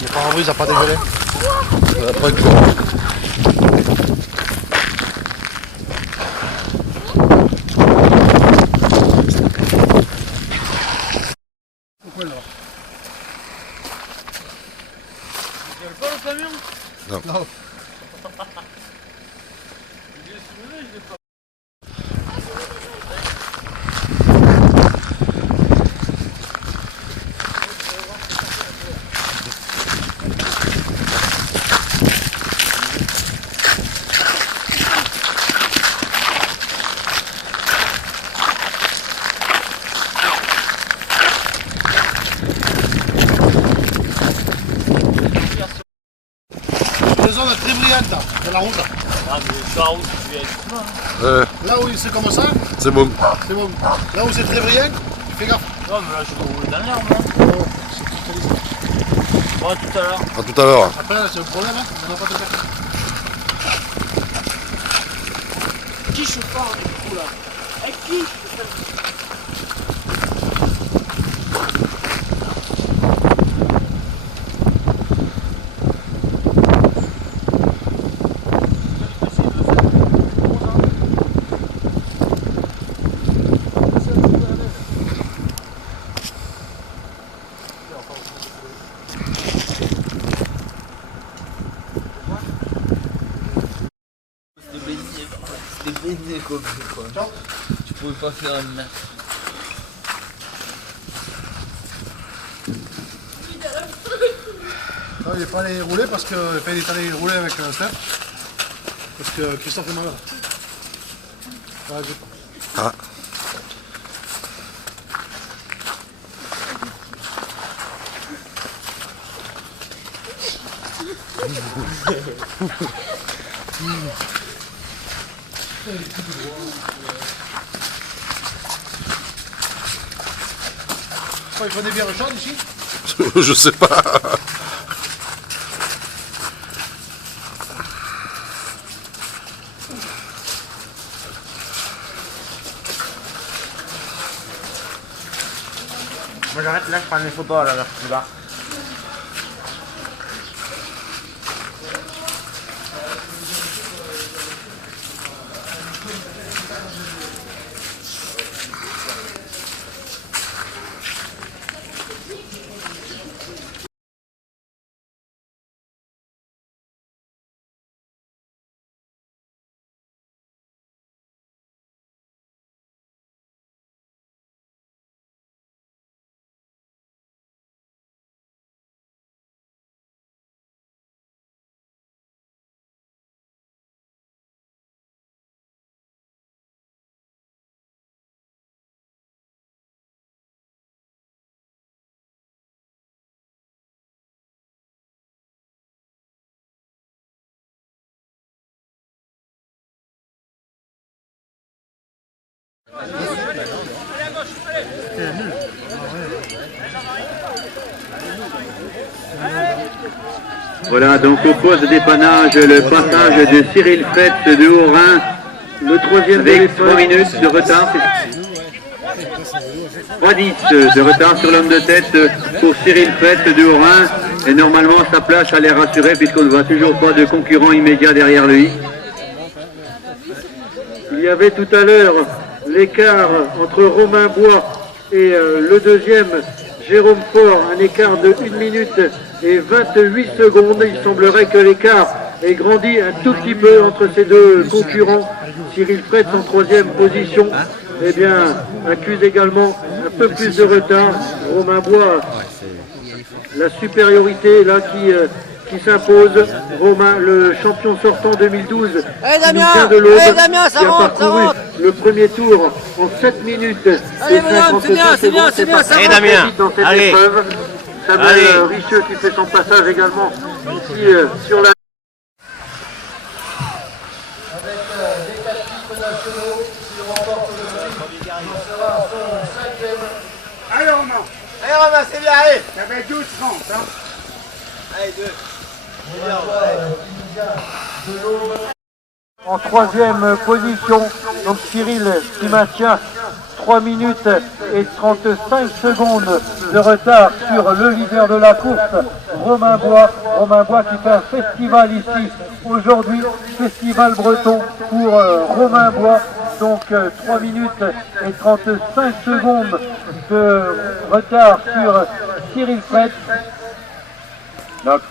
Le pare-brise n'a pas dégelé. Pas de courant. Pourquoi là? Tu gueules pas le camion? Non. Non. Il est soulevé, je l'ai pas. Les zones très brillantes de la route. Ah, mais sur la route, tu viens avec moi. Là où c'est comme ça, C'est bon. c'est bon. Là où c'est très brillant, fais gaffe. Non, mais là, je vais rouler dans l'herbe, moi. Oh, Ouais, tout à l'heure. À tout à l'heure. après, c'est un problème, hein. On n'a pas de faire. Qui je parle, du coup, là? Avec qui? C'était baigné quoi. Tu pouvais pas faire un mètre. Non, il n'est pas allé rouler parce que enfin, il est allé rouler avec Steph. Parce que Christophe est malade. Voilà, Ah. il faut des bières chaudes ici. Je sais pas. Moi j'arrête là, je prends les photos là, là. Voilà, donc au poste de dépannage, le passage de Cyril Fett de Haut-Rhin, le troisième avec 3 minutes de retard. 3:10 de retard sur l'homme de tête pour Cyril Fett de Haut-Rhin. Et normalement sa place a l'air rassurée puisqu'on ne voit toujours pas de concurrent immédiat derrière lui. Il y avait tout à l'heure l'écart entre Romain Bois et le deuxième, Jérôme Faure, un écart de 1 minute et 28 secondes. Il semblerait que l'écart ait grandi un tout petit peu entre ces deux concurrents. Cyril Fett en troisième position eh bien, accuse également un peu plus de retard. Romain Bois, la supériorité là qui s'impose. Romain, le champion sortant 2012, qui nous vient de l'Aube, qui a parcouru le premier tour en 7 minutes et 55 secondes. C'est parti très vite dans cette épreuve. Samuel Richeux qui fait son passage également ici sur la... Avec les 4 titres nationaux qui remportent le prix, il sera son 5e. Allez Romain, c'est bien, allez. ça fait 12-30 hein. Allez, 2. En 3e position, donc Cyril qui maintient 3 minutes et 35 secondes de retard sur le leader de la course, Romain Bois. Romain Bois qui fait un festival ici aujourd'hui, festival breton pour Romain Bois. Donc 3 minutes et 35 secondes de retard sur Cyril Fret. Donc,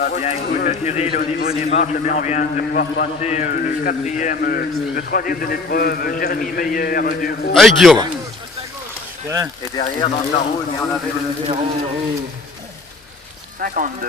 Ah bien, écoute Cyril, au niveau des marches, mais on vient de pouvoir passer le troisième de l'épreuve, Jérémy Meyer du groupe. Allez, Guillaume. Et derrière, dans sa roue, on avait le numéro 52.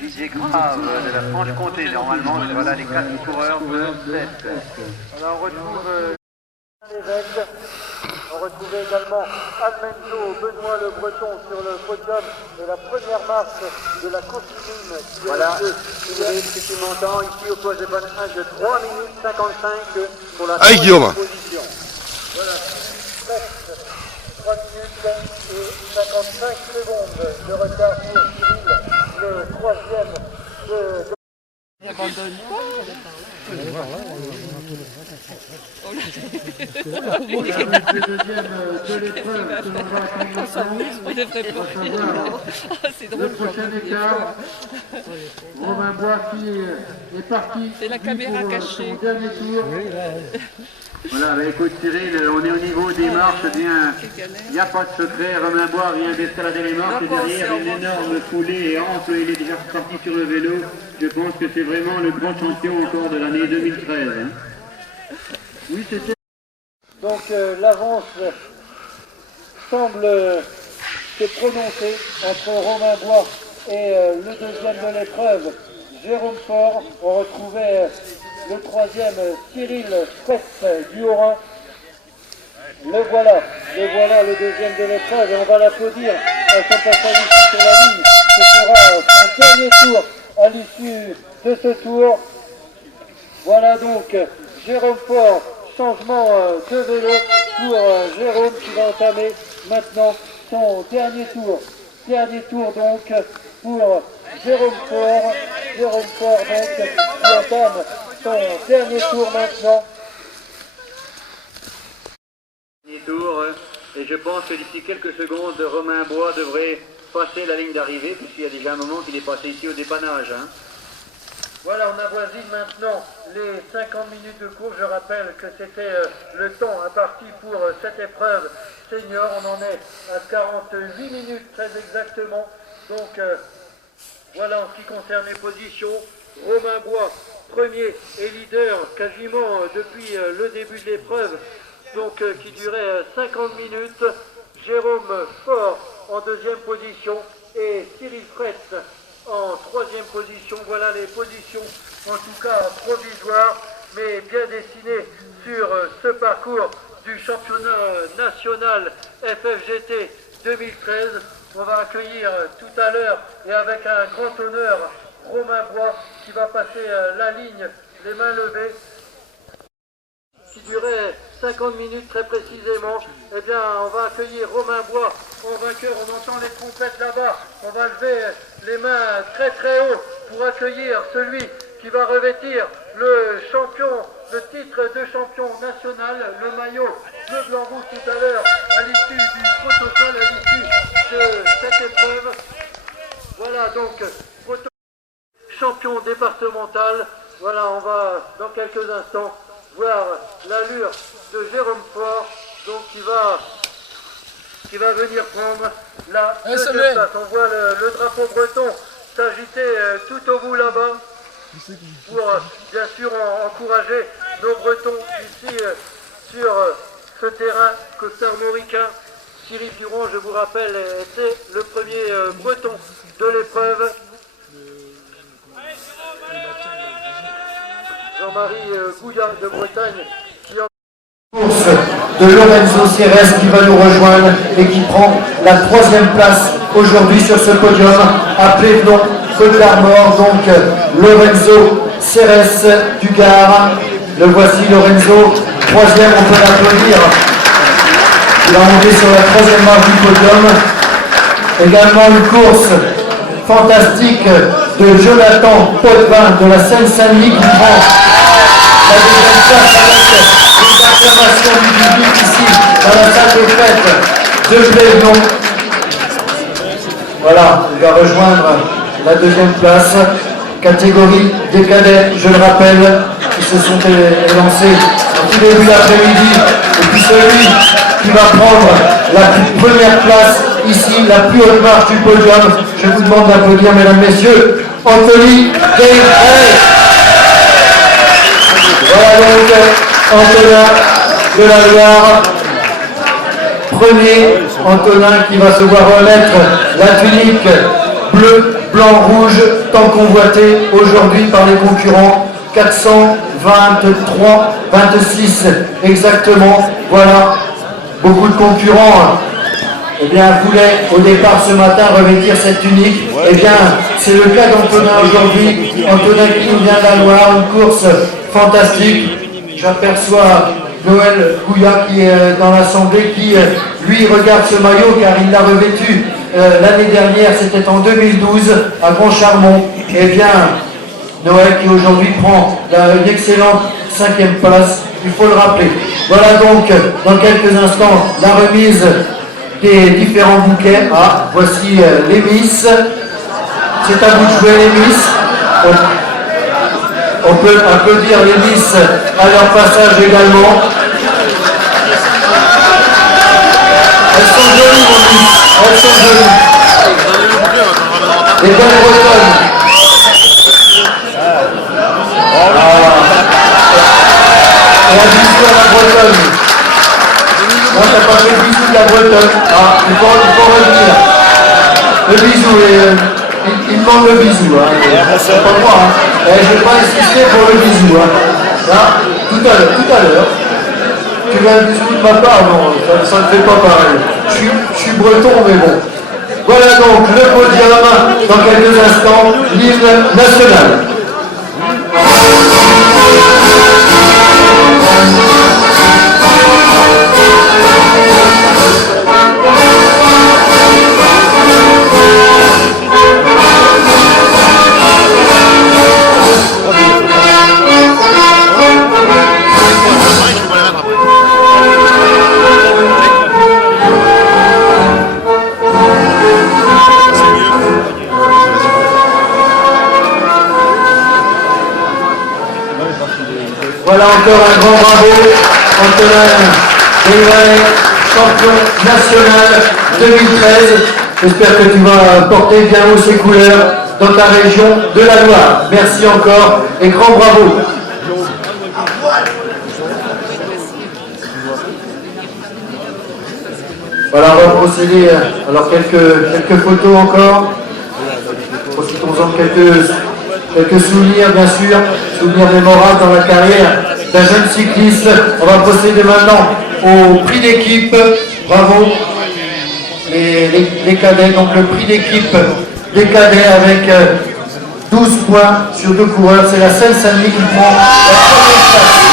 Didier Grave de la Franche-Comté, normalement, voilà les 4 coureurs de 7. alors on retrouve également Almenzo, Benoît Le Breton sur le podium de la première marche de la course minime. Voilà, Cyril, si tu m'entends, ici au poste de bonne âge de 3 minutes 55 pour la Allez, Guillaume. position. Voilà, 3 minutes et 55 secondes de retard pour Cyril, le troisième de... Avec le deuxième de l'épreuve que l'on va attendre maintenant, le prochain écart. Romain Bois qui est parti pour son dernier tour. Voilà, bah écoute Cyril, on est au niveau des marches, bien, il n'y a pas de secret, Romain Bois vient d'escalader les marches et derrière une énorme foulée et ample, il est déjà reparti sur le vélo. Je pense que c'est vraiment le grand champion encore de l'année 2013. Hein. Oui, c'était. Donc l'avance semble se prononcer entre Romain Bois et le deuxième de l'épreuve, Jérôme Faure. On retrouvait le troisième, Cyril Fret du Haut-Rhin. Le voilà le deuxième de l'épreuve et on va l'applaudir à son passage ici sur la ligne. Ce sera son dernier tour à l'issue de ce tour. Voilà donc Jérôme Faure, changement de vélo pour Jérôme qui va entamer maintenant son dernier tour. Dernier tour donc pour Jérôme Faure. Jérôme Faure donc qui entame son dernier tour maintenant. Dernier tour, et je pense que d'ici quelques secondes, Romain Bois devrait passer la ligne d'arrivée, puisqu'il y a déjà un moment qu'il est passé ici au dépannage. Hein. Voilà, on avoisine maintenant les 50 minutes de course. Je rappelle que c'était le temps imparti pour cette épreuve senior. On en est à 48 minutes très exactement. Donc voilà en ce qui concerne les positions. Romain Bois, premier et leader quasiment depuis le début de l'épreuve, donc qui durait 50 minutes. Jérôme Faure en deuxième position et Cyril Fret en troisième position. Voilà les positions, en tout cas provisoires, mais bien dessinées sur ce parcours du championnat national FFGT 2013. On va accueillir tout à l'heure et avec un grand honneur Romain Bois qui va passer la ligne, les mains levées, qui durait 50 minutes très précisément. Eh bien, on va accueillir Romain Bois en vainqueur. On entend les trompettes là-bas. On va lever les mains très très haut pour accueillir celui qui va revêtir le titre de champion national, le maillot bleu, blanc, rouge tout à l'heure, à l'issue du protocole, à l'issue de cette épreuve. Voilà donc, champion départemental. Voilà, on va dans quelques instants voir l'allure de Jérôme Faure, donc qui va venir prendre la Eh, deuxième Samuel. place. On voit le drapeau breton s'agiter tout au bout là-bas pour bien sûr encourager nos Bretons ici sur ce terrain costarmoricain. Thierry Durand, je vous rappelle, était le premier Breton de l'épreuve. Jean-Marie Gouillard de Bretagne qui en course de Lorenzo Ceres qui va nous rejoindre et qui prend la 3e place aujourd'hui sur ce podium à Plévenon, Côte d'Armor. Donc Lorenzo Ceres du Gard, le voici Lorenzo, 3e, on peut l'applaudir. Il va monter sur la 3e marche du podium. Également une course fantastique de Jonathan Potvin de la Seine-Saint-Denis qui prend la 2e place avec les acclamations du public ici dans la salle de fête de Plévenon. Voilà, il va rejoindre la 2e place, catégorie des cadets, je le rappelle, qui se sont élancés au tout début d'après-midi. Et puis celui qui va prendre la première place ici, la plus haute marche du podium, je vous demande d'applaudir, mesdames, messieurs, Anthony Gay. Voilà donc Antonin de la Loire, premier Antonin qui va se voir remettre la tunique bleu, blanc, rouge, tant convoitée aujourd'hui par les concurrents. 423, 26 exactement, voilà, beaucoup de concurrents. Eh bien, voulaient au départ ce matin revêtir cette tunique. Eh bien, c'est le cas d'Antonin aujourd'hui. Antonin qui nous vient de la Loire, une course fantastique. J'aperçois Noël Gouillat qui est dans l'assemblée, qui lui regarde ce maillot car il l'a revêtu l'année dernière, c'était en 2012 à Grand-Charmont. Eh bien, Noël qui aujourd'hui prend une excellente 5e place, il faut le rappeler. Voilà donc dans quelques instants la remise des différents bouquets. Ah, voici les Miss. C'est à vous de jouer les Miss. On peut applaudir les Miss à leur passage également. Elles sont jolies, mon Miss. Elles sont jolies. Les belles bretonnes. Et un bisou à la Bretonne. Non, t'as pas fait le bisou de la Bretonne. Ah, il faut revenir. Le bisou, il demande le bisou. Hein. C'est pas moi. Hein. Je ne vais pas insister pour le bisou. Hein. Là, tout à l'heure. Tu veux un bisou de ma part? Non, ça ne fait pas pareil. Je suis breton, mais bon. Voilà donc le podium. Dans quelques instants, l'hymne national. Voilà encore un grand bravo, Antonin Desvalais, champion national 2013. J'espère que tu vas porter bien haut ces couleurs dans ta région de la Loire. Merci encore et grand bravo. Voilà, on va procéder. Alors quelques photos encore. Profitons-en de quelques souvenirs, bien sûr, souvenirs mémorables dans la carrière d'un jeune cycliste. On va procéder maintenant au prix d'équipe. Bravo les cadets. Donc le prix d'équipe des cadets avec 12 points sur 2 coureurs. C'est la Seine-Saint-Denis qui prend la première place.